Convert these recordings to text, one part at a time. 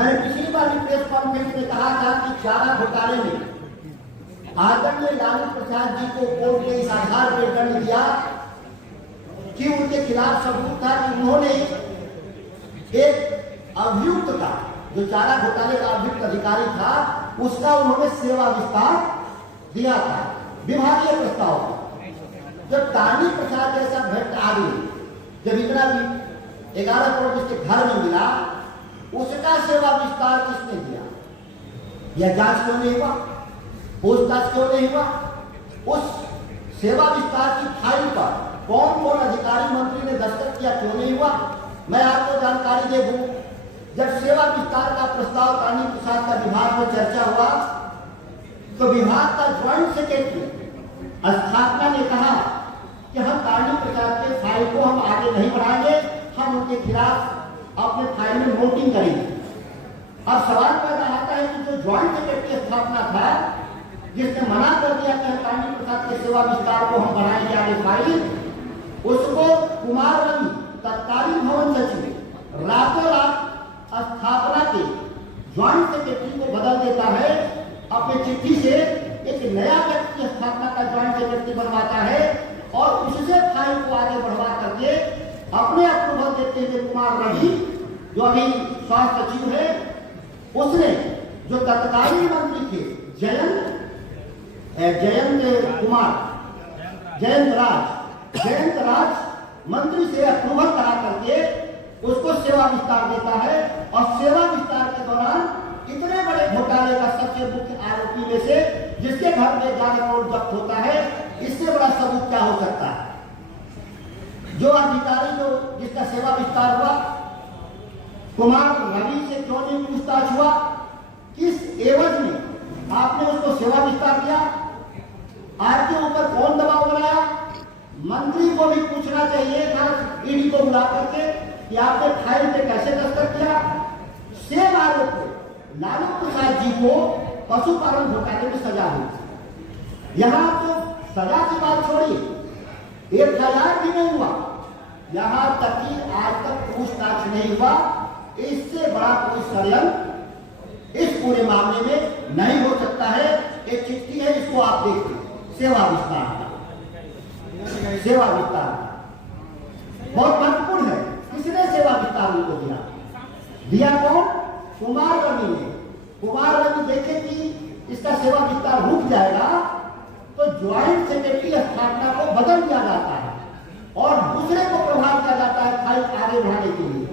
मैंने पिछली बार भी प्रेस कॉन्फ्रेंस में कहा था कि चारा घोटाले में आदरणीय लालू प्रसाद जी को कोर्ट ने इस आधार पर दंड दिया कि उनके खिलाफ सबूत था कि उन्होंने एक अभियुक्त का, जो चारा घोटाले का अभियुक्त अधिकारी था, उसका उन्होंने सेवा विस्तार दिया था विभागीय प्रस्ताव पर। जब तानी प्रसाद जैसा भ्रष्ट आदमी जब इतना भी 11 करोड़ जिसके घर में मिला, उसका सेवा विस्तार किसने दिया? यह जांच क्यों नहीं हुआ? पूछताछ क्यों नहीं हुआ? उस सेवा विस्तार की फाइल पर कौन कौन अधिकारी मंत्री ने दस्तखत किया, क्यों नहीं हुआ? मैं आपको जानकारी दे दूं, जब सेवा विस्तार का प्रस्ताव तानी प्रसाद का विभाग में चर्चा हुआ तो विभाग का ज्वाइंट सेक्रेटरी स्थापना ने कहा कि हम तानी प्रसाद के फाइल को हम आगे नहीं बढ़ाएंगे, हम उनके खिलाफ अपने फाइल में नोटिंग करेंगे। अब सवाल पैदा आता है कि जो ज्वाइंट सेक्रेटरी स्थापना था, जिसने मना कर दिया कि तानी प्रसाद के सेवा विस्तार को हम बढ़ाएंगे आगे फाइल, उसको कुमार रवि तत्कालीन भवन सचिव रातों रात स्थापना के ज्वाइंट सेक्रेटरी को बदल देता है, अपने चिट्ठी से एक नया व्यक्ति स्थापना का ज्वाइंट सेक्रेटरी बनवाता है और उससे फाइल को आगे बढ़वा करके अपने अप्रूवल देते हुए कुमार रवि, जो अभी स्वास्थ्य सचिव है, उसने जो तत्कालीन मंत्री थे जयंत राज मंत्री से अप्रूवल करा करके उसको सेवा विस्तार देता है। और सेवा विस्तार के दौरान इतने बड़े घोटाले का सबसे मुख्य आरोपी में से, जिसके घर में 11 करोड़ जब्त होता है, इससे बड़ा सबूत क्या हो सकता है? जो अधिकारी जिसका सेवा विस्तार हुआ, कुमार रवि से क्यों नहीं पूछताछ हुआ? किस एवज में आपने उसको सेवा विस्तार किया? आपके ऊपर कौन दबाव बनाया? मंत्री को भी पूछना चाहिए था ईडी को बुला करके कि आपने फाइल पे कैसे दस्तखत किया। सेम आरोप पे लालू प्रसाद जी को पशुपालन घोटाले में सजा हुई। यहाँ तो सजा की बात छोड़िए, एक हजार भी नहीं हुआ, यहाँ तक कि आज तक पूछताछ नहीं हुआ। इससे बड़ा कोई षड्यंत्र इस पूरे मामले में नहीं हो सकता है। एक चिट्ठी है, इसको आप देखिए, सेवा विस्तार बहुत महत्वपूर्ण है। किसने सेवा विस्तार उनको दिया कौन? कुमार रवि ने। कुमार रवि देखे कि इसका सेवा विस्तार रुक जाएगा तो ज्वाइंट सेक्रेटरी स्थापना को बदल दिया जाता है और दूसरे को प्रभाव किया जाता है फाइल आगे बढ़ाने के लिए।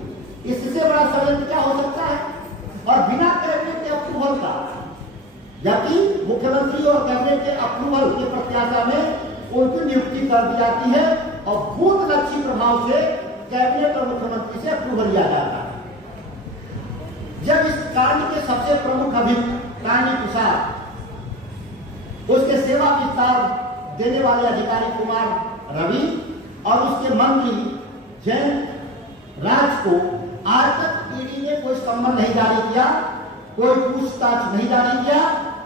इससे बड़ा षड्यंत्र क्या हो सकता है? और बिना कैबिनेट के अप्रूवल का, जबकि मुख्यमंत्री और कैबिनेट के अप्रूवल के प्रत्याशा में उनकी नियुक्ति कर दी जाती है और बूथ लक्षी प्रभाव से कैबिनेट और मुख्यमंत्री से अप्रूवल लिया जाता है। जब इस कांड के सबसे प्रमुख अभियुक्त तानी प्रसाद, उसके सेवा विस्तार देने वाले अधिकारी कुमार रवि और उसके मंत्री जयंत राज को आज तक ईडी ने कोई सम्मन नहीं जारी किया, कोई पूछताछ नहीं जारी किया,